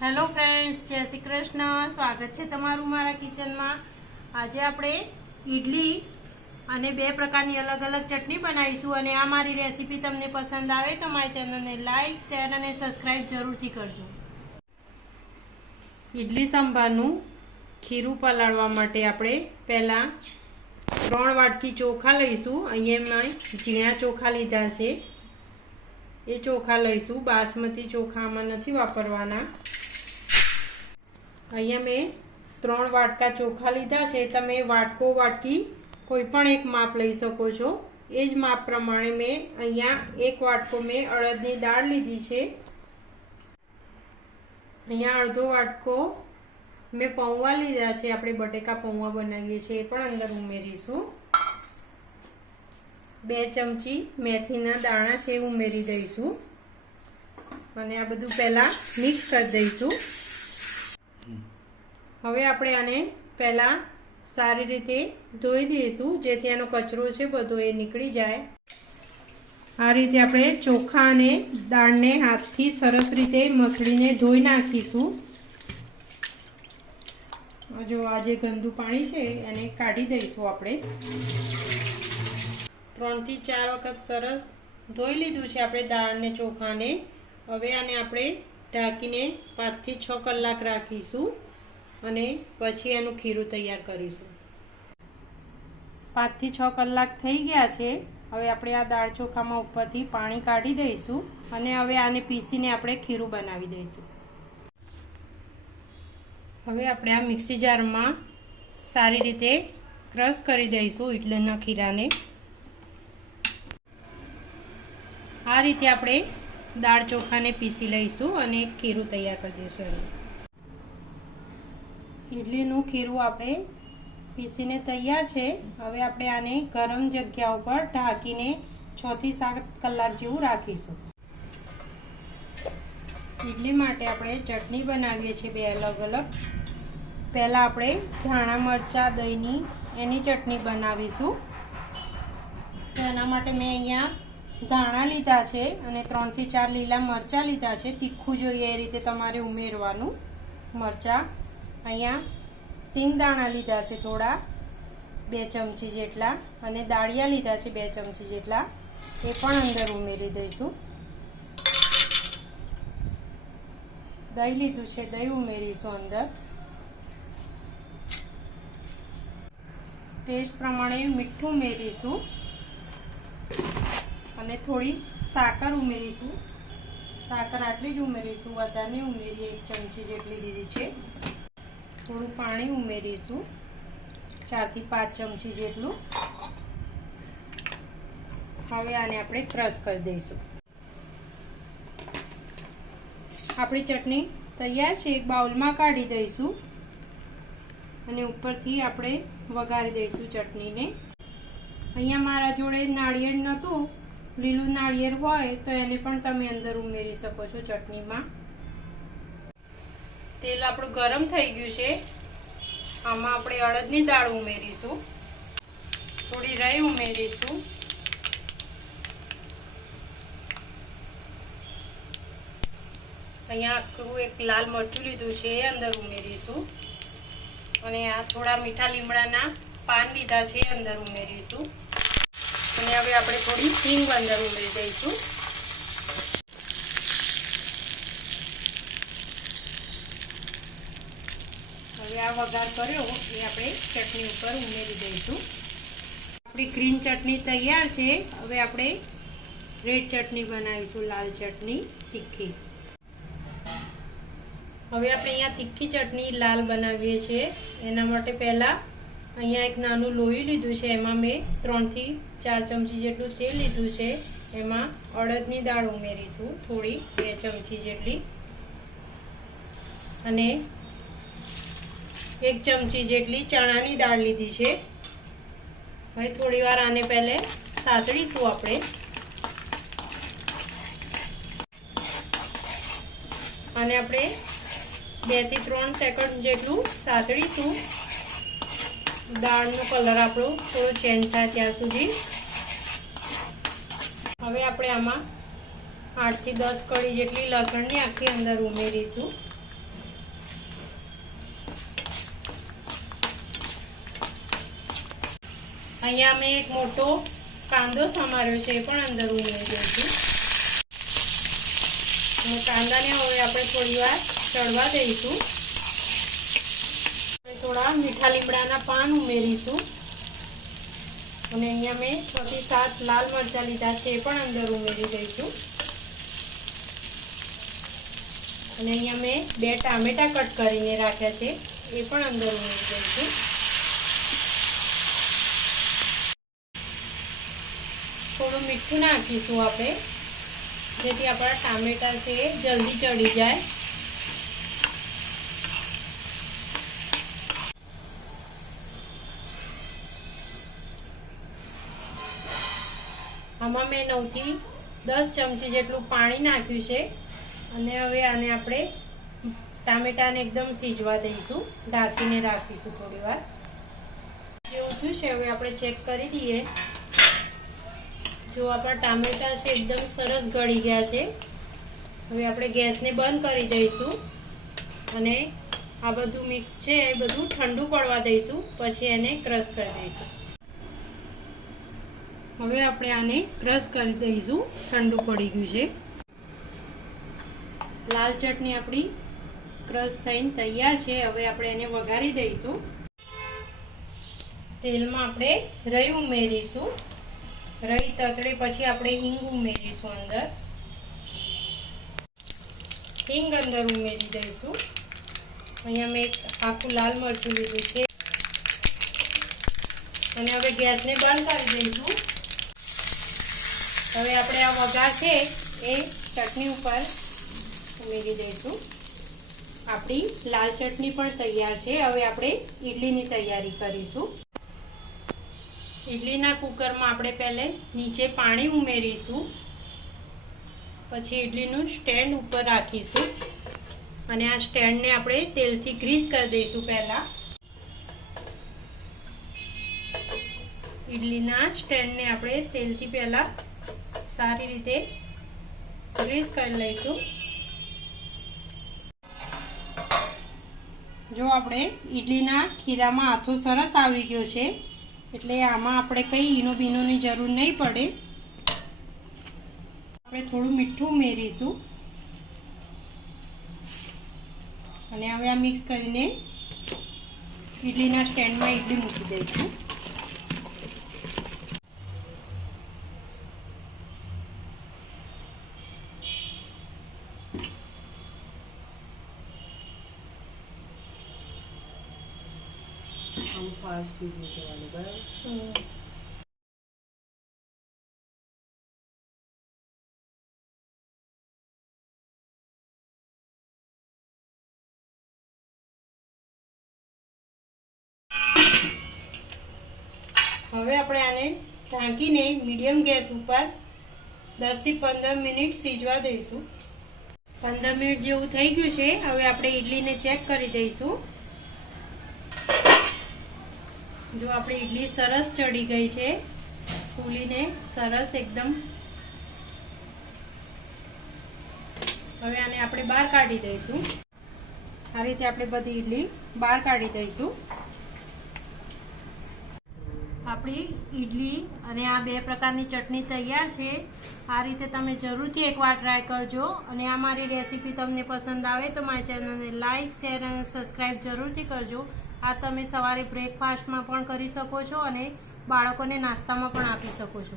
Hello friends, જય શ્રી કૃષ્ણ। સ્વાગત છે તમારું મારા કિચનમાં। આજે આપણે ઈડલી અને બે પ્રકારની અલગ અલગ ચટણી બનાવીશું અને આ મારી રેસીપી તમને પસંદ આવે તો મારી ચેનલને લાઈક, શેર અને સબસ્ક્રાઈબ જરૂરથી કરજો। ઈડલી સંભારનું ખીરું પલાળવા માટે આપણે પહેલાં 3 વાટકી ચોખા લઈશું। અહીંયા મેં ઝીણા ચોખા લીધા છે, એ ચોખા લઈશું। બાસમતી ચોખા આમાં નથી વાપરવાના। અહીંયા મેં 3 વાટકા ચોખા લીધા છે। તમે વાટકો વાટકી કોઈ પણ એક માપ લઈ શકો છો। એ જ માપ પ્રમાણે મેં અહીંયા 1 વાટકો મેં અડદની દાળ લીધી છે। અહીંયા અડધો વાટકો મેં પૌવા લીધા છે, આપણે બટેકા પૌવા બનાવીએ છીએ, એ પણ અંદર ઉમેરીશું। 2 ચમચી મેથીના દાણા છે ઉમેરી દઈશું અને આ બધું પહેલાં મિક્સ કરી દઈશું। હવે આપણે આને પહેલાં સારી રીતે ધોઈ દઈશું, જેથી આનો કચરો છે બધો એ નીકળી જાય। આ રીતે આપણે ચોખા અને દાળને હાથથી સરસ રીતે મસળીને ધોઈ નાખીશું। જો આ જે ગંદુ પાણી છે એને કાઢી દઈશું આપણે। 3 થી 4 વખત સરસ ધોઈ લીધું છે આપણે દાળને ચોખાને। હવે આને આપણે ઢાંકીને 5 થી 6 કલાક રાખીશું અને પછી એનું ખીરું તૈયાર કરીશું। 5 થી 6 કલાક થઈ ગયા છે। હવે આપણે આ દાળ ચોખામાં ઉપરથી પાણી કાઢી દઈશું અને હવે આને પીસીને આપણે ખીરું બનાવી દઈશું। હવે આપણે આ મિક્સી જારમાં સારી રીતે ક્રશ કરી દઈશું ઈડલીના ખીરાને। આ રીતે આપણે દાળ ચોખાને પીસી લઈશું અને ખીરું તૈયાર કરી દઈશું। ઈડલીનું ખીરું આપણે પીસીને તૈયાર છે। હવે આપણે આને ગરમ જગ્યા ઉપર ઢાંકીને 6 થી 7 કલાક જેવું રાખીશું। ઈડલી માટે આપણે ચટણી બનાવીએ છીએ બે અલગ અલગ। પહેલાં આપણે ધાણા મરચાં દહીંની એની ચટણી બનાવીશું। એના માટે મેં અહીંયા ધાણા લીધા છે અને 3 થી 4 લીલા મરચાં લીધા છે। તીખું જોઈએ એ રીતે તમારે ઉમેરવાનું મરચાં। અહીંયા સિંગદાણા લીધા છે થોડા 2 ચમચી જેટલા અને દાળિયા લીધા છે 2 ચમચી જેટલા, એ પણ અંદર ઉમેરી દઈશું। દહીં લીધું છે, દહીં ઉમેરીશું અંદર। ટેસ્ટ પ્રમાણે મીઠું ઉમેરીશું અને થોડી સાકર ઉમેરીશું। સાકર આટલી જ ઉમેરીશું, વધારે નહીં ઉમેરીએ, 1 ચમચી જેટલી લીધી છે। થોડું પાણી ઉમેરીશું 4 થી 5 ચમચી જેટલું। હવે આને આપણે ક્રશ કરી દઈશું। આપણી ચટણી તૈયાર છે, એક બાઉલમાં કાઢી દઈશું અને ઉપરથી આપણે વઘારી દઈશું ચટણીને। અહીંયા મારા જોડે નાળિયેર નહોતું, લીલું નાળિયેર હોય તો એને પણ તમે અંદર ઉમેરી શકો છો ચટણીમાં। તેલ આપણું ગરમ થઈ ગયું છે। આમાં આપણે અડદની દાળ ઉમેરીશું, થોડી રાઈ ઉમેરીશું, અહીંયા આખું એક લાલ મરચું લીધું છે એ અંદર ઉમેરીશું અને આ થોડા મીઠા લીમડાના પાન લીધા છે એ અંદર ઉમેરીશું અને હવે આપણે થોડી હિંગ અંદર ઉમેરી દઈશું। હવે આ વઘાર કર્યો એ આપણે ચટણી ઉપર ઉમેરી દઈશું। આપણી ગ્રીન ચટણી તૈયાર છે। હવે આપણે રેડ ચટણી બનાવીશું, લાલ ચટણી તીખી। હવે આપણે અહીંયા તીખી ચટણી લાલ બનાવીએ છીએ। એના માટે પહેલાં અહીંયા એક નાનું લોહી લીધું છે, એમાં મેં 3 થી 4 ચમચી જેટલું તેલ લીધું છે। એમાં અડદની દાળ ઉમેરીશું થોડી 2 ચમચી જેટલી અને 1 ચમચી જેટલી ચણાની દાળ લીધી છે। હવે થોડી વાર આને પહેલે સાતળીશું આપણે અને આપણે 2 થી 3 સેકન્ડ જેટલું સાતળીશું। દાળનો કલર આપણો થોડો ચેન્જ થાય ત્યાં સુધી। હવે આપણે આમાં 8 થી 10 કળી જેટલી લસણની આખી અંદર ઉમેરીશું। અહીંયા મેં એક મોટો કાંદો સમાર્યો છે, એ પણ અંદર ઉમેરી દઈશું. અને કાંદાને હવે આપણે થોડી વાર ચડવા દઈશું. થોડા મીઠા લીમડાના પાન ઉમેરીશું. અને અહીંયા મેં 6 થી 7 લાલ મરચાં લીધા છે, એ પણ અંદર ઉમેરી દઈશું. અને અહીંયા મેં 2 ટામેટા કટ કરીને રાખ્યા છે, એ પણ અંદર ઉમેરી દઈશું. થોડું મીઠું નાખીશું આપણે, જેથી આપણા ટામેટા છે જલ્દી ચડી જાય. આમાં મેં 9 થી 10 ચમચી જેટલું પાણી નાખ્યું છે. અને હવે આને આપણે ટામેટાને એકદમ સીજવા દઈશું, ઢાંકીને રાખીશું થોડી વાર. જેવું થયું છે હવે આપણે ચેક કરી દઈએ. જો આપણા ટામેટા છે એકદમ સરસ ગળી ગયા છે. હવે આપણે ગેસને બંધ કરી દઈશું અને આ બધું મિક્સ છે એ બધું ઠંડુ પડવા દઈશું, પછી એને ક્રશ કરી દઈશું. હવે આપણે આને ક્રશ કરી દઈશું, ઠંડુ પડી ગયું છે. લાલ ચટણી આપણી ક્રશ થઈને તૈયાર છે. હવે આપણે એને વઘારી દઈશું. તેલમાં આપણે રઈ ઉમેરીશું. રઈ તતડે પછી આપણે હિંગ ઉમેરીશું અંદર. હિંગ અંદર ઉમેરી દઈશું. અહીંયા મેં આખું લાલ મરચું લીધું છે. અને હવે ગેસને બંધ કરી દઈશું. હવે આપણે આ વઘાર છે એ ચટણી ઉપર ઉમેરી દઈશું. આપણી લાલ ચટણી પણ તૈયાર છે. હવે આપણે ઈડલીની તૈયારી કરીશું. ઈડલીના કુકરમાં આપણે પહેલે નીચે પાણી ઉમેરીશું, પછી ઈડલીનું સ્ટેન્ડ ઉપર રાખીશું અને આ સ્ટેન્ડને આપણે તેલથી ગ્રીસ કરી દઈશું. પહેલા ઈડલીના સ્ટેન્ડને આપણે તેલથી પહેલા સારી રીતે ગ્રીસ કરી લઈશું. જો આપણે ઈડલીના ખીરામાં આથો સરસ આવી ગયો છે, એટલે આમાં આપણે કંઈ ઈનો બીનોની જરૂર નહીં પડે. આપણે થોડું મીઠું ઉમેરીશું અને હવે આ મિક્સ કરીને ઈડલીના સ્ટેન્ડમાં ઈડલી મૂકી દઈશું. ફાસ્ટ મૂકવાનું બરાબર. હવે આપણે આને ઢાંકીને મીડિયમ ગેસ ઉપર 10 થી 15 મિનિટ સીજવા દઈશું. 15 મિનિટ જેવું થઈ ગયું છે. હવે આપણે ઈડલીને ચેક કરી જઈશું. જો આપણી ઈડલી સરસ ચડી ગઈ છે, ફૂલીને સરસ એકદમ. હવે આને આપણે બહાર કાઢી દઈશું. આ રીતે આપણે બધી ઈડલી બહાર કાઢી દઈશું. આપણી ઈડલી અને આ 2 પ્રકારની ચટણી તૈયાર છે. આ રીતે તમે જરૂરથી એકવાર ટ્રાય કરજો. અને આ મારી રેસીપી તમને પસંદ આવે તો મારી ચેનલને લાઇક, શેર અને સબસ્ક્રાઈબ જરૂરથી કરજો. આ તમે સવારે બ્રેકફાસ્ટમાં પણ કરી શકો છો અને બાળકોને નાસ્તામાં પણ આપી શકો છો.